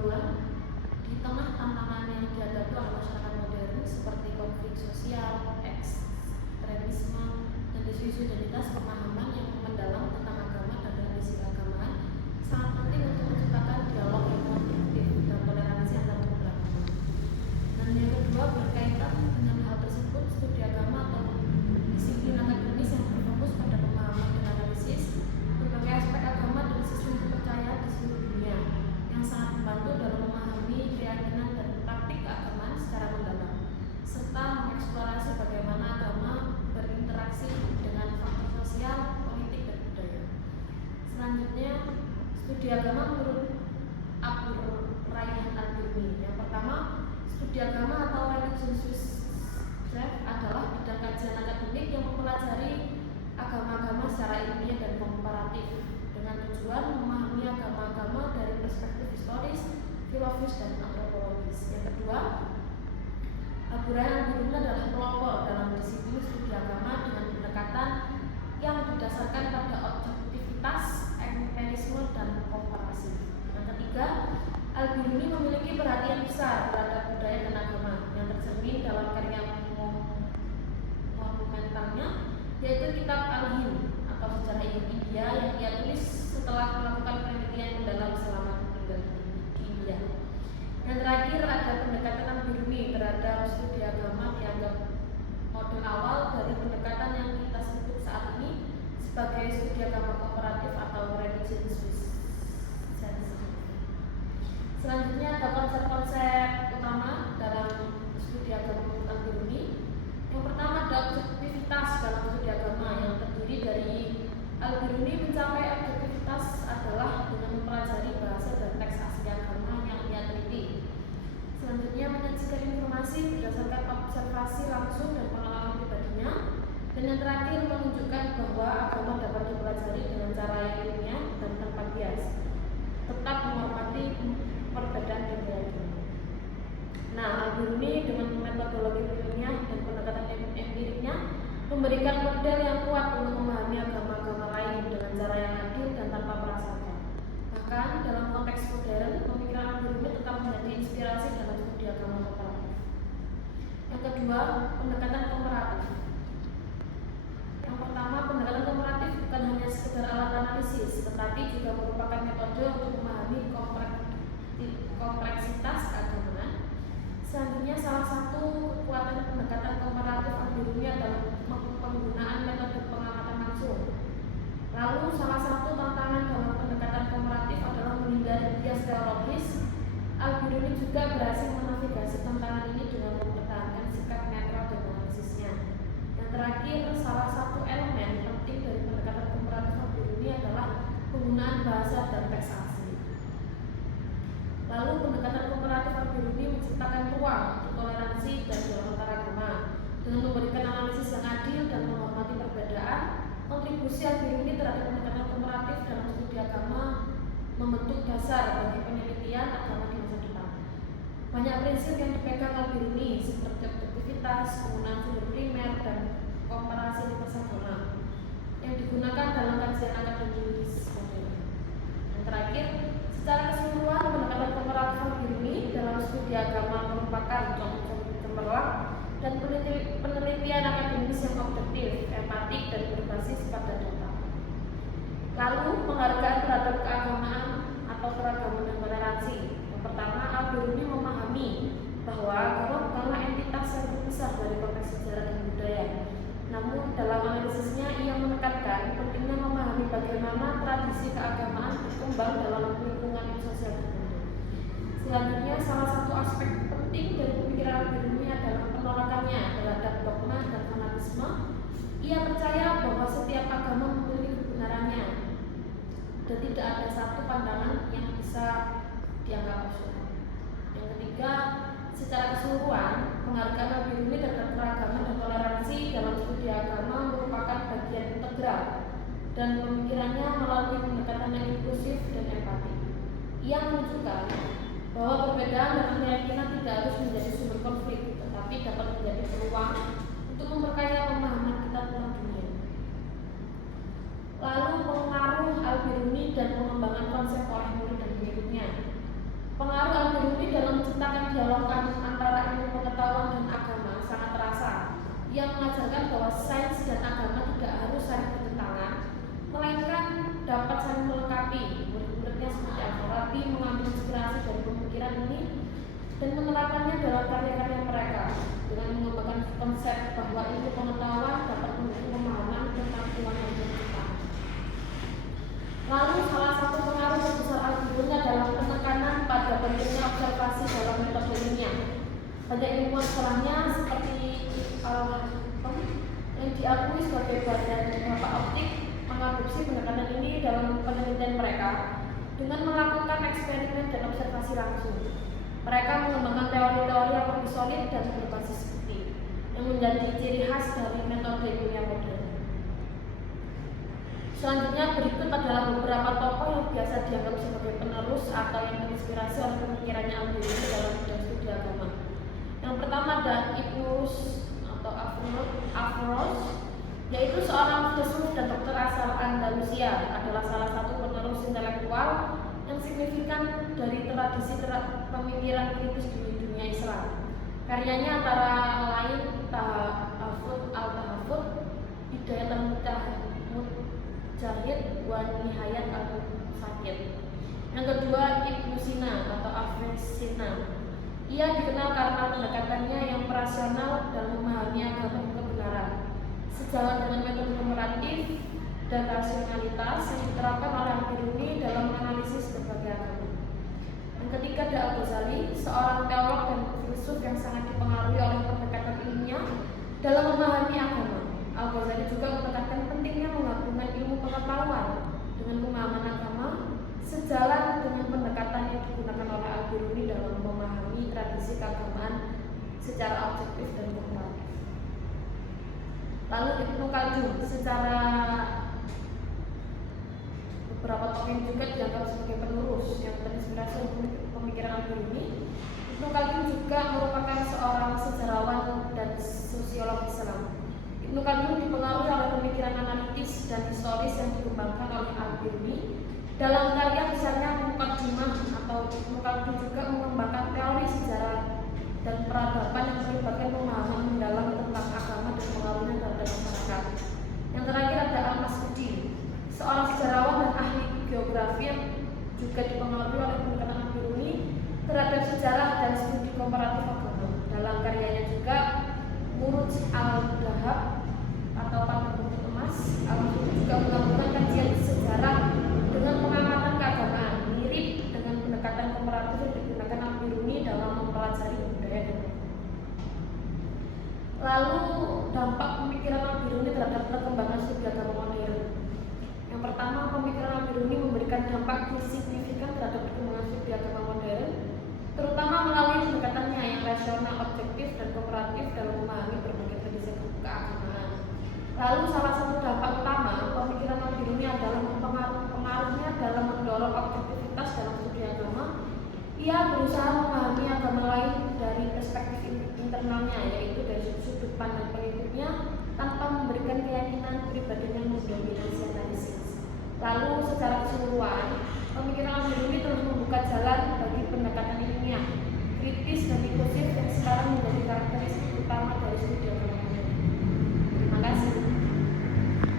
pembaruan di tengah tantangan yang dihadapi oleh masyarakat modern seperti konflik sosial, ekstremisme, dan isu-isu identitas. Pemahaman yang mendalam tentang agama dan tradisi keagamaan sangat penting untuk menciptakan dialog yang konstruktif dan toleransi antar beragama. Dan yang kedua, berkaitan dengan hal tersebut, studi agama atau disiplin akademis yang berfokus pada pemahaman dan analisis berbagai aspek agama dan sistem kepercayaan di seluruh dunia, yang sangat membantu dalam memahami keyakinan dan praktik keagamaan secara mendalam, serta mengeksplorasi bagaimana agama berinteraksi dengan faktor sosial, politik, dan budaya. Selanjutnya, studi agama menurut Abu Rayhan Al-Biruni. Yang pertama, studi agama atau religious research adalah bidang kajian akademik yang mempelajari agama-agama secara ilmiah dan komparatif dengan tujuan memahami agama-agama dari perspektif historis, filosofis, dan antropologis. Yang kedua, Abu Rayhan Al-Biruni adalah pelopor dalam disiplin studi agama dengan pendekatan yang didasarkan pada objektivitas, empirisme, dan komparasi. Yang ketiga, Al-Biruni memiliki perhatian besar terhadap budaya dan agama yang tercermin dalam karya monumentalnya, yaitu Kitab Al-Hind atau Sejarah India yang ia tulis setelah melakukan penelitian mendalam selama tinggal di India. Dan terakhir, ada pendekatan Al-Biruni terhadap studi agama dianggap model awal dari pendekatan yang kita sebut saat ini sebagai studi agama komparatif atau religious research. Selanjutnya ada konsep-konsep utama dalam studi agama menurut Al-Biruni. Yang pertama ada objektivitas dalam studi agama yang terdiri dari Al-Biruni mencapai objektivitas adalah dengan mempelajari bahasa dan teks asli agama yang ia teliti. Selanjutnya menyajikan informasi berdasarkan observasi langsung dan pengalaman pribadinya. Dan yang terakhir menunjukkan bahwa agama dapat dipelajari dengan cara yang ilmiah dan tanpa bias, tetap menghormati perbedaan dan keyakinan. Nah, Al-Biruni dengan metodologi ilmiah dan pendekatan empiriknya memberikan model yang kuat untuk memahami agama-agama lain dengan cara yang adil dan tanpa prasangka. Bahkan dalam konteks modern, pemikiran Al-Biruni tetap menjadi inspirasi dalam studi agama komparatif. Yang kedua, pendekatan komparatif. Yang pertama, pendekatan komparatif bukan hanya sekedar alat analisis, tetapi juga merupakan metode untuk memahami kompleksitas keagamaan. Selanjutnya, salah satu kekuatan pendekatan komparatif Al-Biruni adalah penggunaan metode pengamatan langsung. Lalu, salah satu tantangan dalam pendekatan komparatif adalah menghindari bias teologis. Al-Biruni juga berhasil menavigasi tantangan ini dengan mempertahankan sikap netral dan analisisnya. Dan terakhir, salah satu elemen penting dari pendekatan komparatif Al-Biruni adalah penggunaan bahasa dan teks asli. Lalu pendekatan komparatif Al-Biruni menciptakan ruang untuk toleransi dan dialog antar agama dengan memberikan analisis yang adil dan menghormati perbedaan. Kontribusi Al-Biruni terhadap pendekatan komparatif dalam studi agama membentuk dasar bagi penelitian agama di masa depan. Banyak prinsip yang dipegang Al-Biruni seperti objektivitas, penggunaan sumber primer, dan komparasi lintas agama yang digunakan dalam kajian akademis modern. Yang terakhir, secara keseluruhan pendekatan komparatif Al-Biruni dalam studi agama merupakan contoh cemerlang dan penelitian akademis yang objektif, empatik, dan berbasis pada data. Lalu, penghargaan terhadap keagamaan atau keragaman dan toleransi. Yang pertama, Al-Biruni memahami bahwa agama bukanlah entitas yang terpisah dari konteks sejarah dan budaya. Namun, dalam analisisnya ia menekankan pentingnya memahami bagaimana tradisi keagamaan berkembang dalam lingkungan sosial tertentu. Selanjutnya, salah satu aspek penting dari pemikiran Al-Biruni adalah penolakannya terhadap dogma dan fanatisme. Ia percaya bahwa setiap agama memiliki kebenarannya dan tidak ada satu pandangan yang bisa dianggap absolut. Yang ketiga, secara keseluruhan, penghargaan Al-Biruni terhadap keragaman dan toleransi dalam studi agama merupakan bagian integral dan pemikirannya melalui pendekatan yang inklusif dan empati. Ia menunjukkan bahwa perbedaan dan keyakinan tidak harus menjadi sumber konflik, tetapi dapat menjadi peluang untuk memperkaya pemahaman kita tentang dunia. Lalu pengaruh Al-Biruni dan pengembangan konsep oleh murid dan pengikutnya. Pengaruh bahwa sains dan agama tidak harus saling bertentangan, melainkan dapat saling melengkapi. Murid-muridnya seperti Al-Farabi mengambil inspirasi dari pemikiran ini dan menerapkannya dalam karya-karya mereka dengan mengembangkan konsep bahwa ilmu pengetahuan dapat mendukung pemahaman tentang Tuhan yang menciptakan. Lalu salah satu pengaruh terbesar Al-Biruni adalah penekanan pada pentingnya observasi dalam metode ilmiah. Banyak ilmuwan setelahnya seperti yang diakui sebagai bapak optik mengadopsi pendekatan ini dalam penelitian mereka dengan melakukan eksperimen dan observasi langsung. Mereka mengembangkan teori-teori yang lebih solid dan berbasis bukti yang menjadi ciri khas dari metode ilmiah modern. Selanjutnya berikut adalah beberapa tokoh yang biasa dianggap sebagai penerus atau yang terinspirasi oleh pemikirannya Al-Biruni dalam bidang studi agama. Yang pertama ada Ibnu Rus atau Averroes, yaitu seorang filsuf dan dokter asal Andalusia, adalah salah satu penerus intelektual yang signifikan dari tradisi pemikiran kritis di dunia Islam. Karyanya antara lain Tahafut al-Tahafut, Bidayat al-Mujtahid wa Nihayat al-Sakit. Yang kedua Ibnu Sina atau Avicenna. Ia dikenal karena pendekatannya yang rasional dalam memahami agama dan kebenaran, sejalan dengan metode komparatif dan rasionalitas yang diterapkan oleh Al-Biruni dalam menganalisis berbagai agama. Yang ketiga ada Al-Ghazali, seorang teolog dan filsuf yang sangat dipengaruhi oleh pendekatan ilmiah dalam memahami agama. Al-Ghazali juga menekankan pentingnya menggabungkan ilmu pengetahuan dengan pemahaman agama, sejalan dengan pendekatan yang digunakan oleh Al-Biruni dalam memahami tradisi keagamaan secara objektif dan komparatif. Lalu Ibnu Khaldun, secara beberapa tokoh yang juga dianggap sebagai penerus yang terinspirasi pemikiran Al-Biruni. Ibnu Khaldun juga merupakan seorang sejarawan dan sosiolog Islam. Ibnu Khaldun dipengaruhi oleh pemikiran analitis dan historis yang dikembangkan oleh Al-Biruni. Dalam karya besarnya Muqaddimah atau Ibnu Khaldun juga mengembangkan teori sejarah dan peradaban yang melibatkan pemahaman mendalam tentang agama dan pengaruhnya terhadap masyarakat. Yang terakhir ada Al-Masudi, seorang sejarawan dan ahli geografi yang juga dipengaruhi oleh pendekatan Al-Biruni terhadap sejarah dan studi komparatif agama. Dalam karyanya juga Muruj al-Dhahab atau Pantai Buntut Emas, Al-Masudi juga melakukan kajian sejarah dengan pengamatan keagamaan, mirip dengan pendekatan komparatif yang digunakan Al-Biruni dalam mempelajari budaya dan agama. Lalu dampak pemikiran Al-Biruni terhadap perkembangan studi agama modern. Yang pertama, pemikiran Al-Biruni memberikan dampak signifikan terhadap perkembangan studi agama modern, terutama melalui pendekatannya yang rasional, objektif, dan kooperatif dalam memahami berbagai tradisi keagamaan. Lalu salah satu dampak utama pemikiran Al-Biruni adalah pengaruhnya dalam mendorong objektivitas dalam studi agama. Ia berusaha memahami agama lain dari perspektif internalnya, yaitu dari sudut pandang pengikutnya, tanpa memberikan keyakinan pribadi yang mendominasi analisis. Lalu secara keseluruhan, pemikiran Al-Biruni telah membuka jalan bagi pendekatan ilmiah, kritis dan diskusi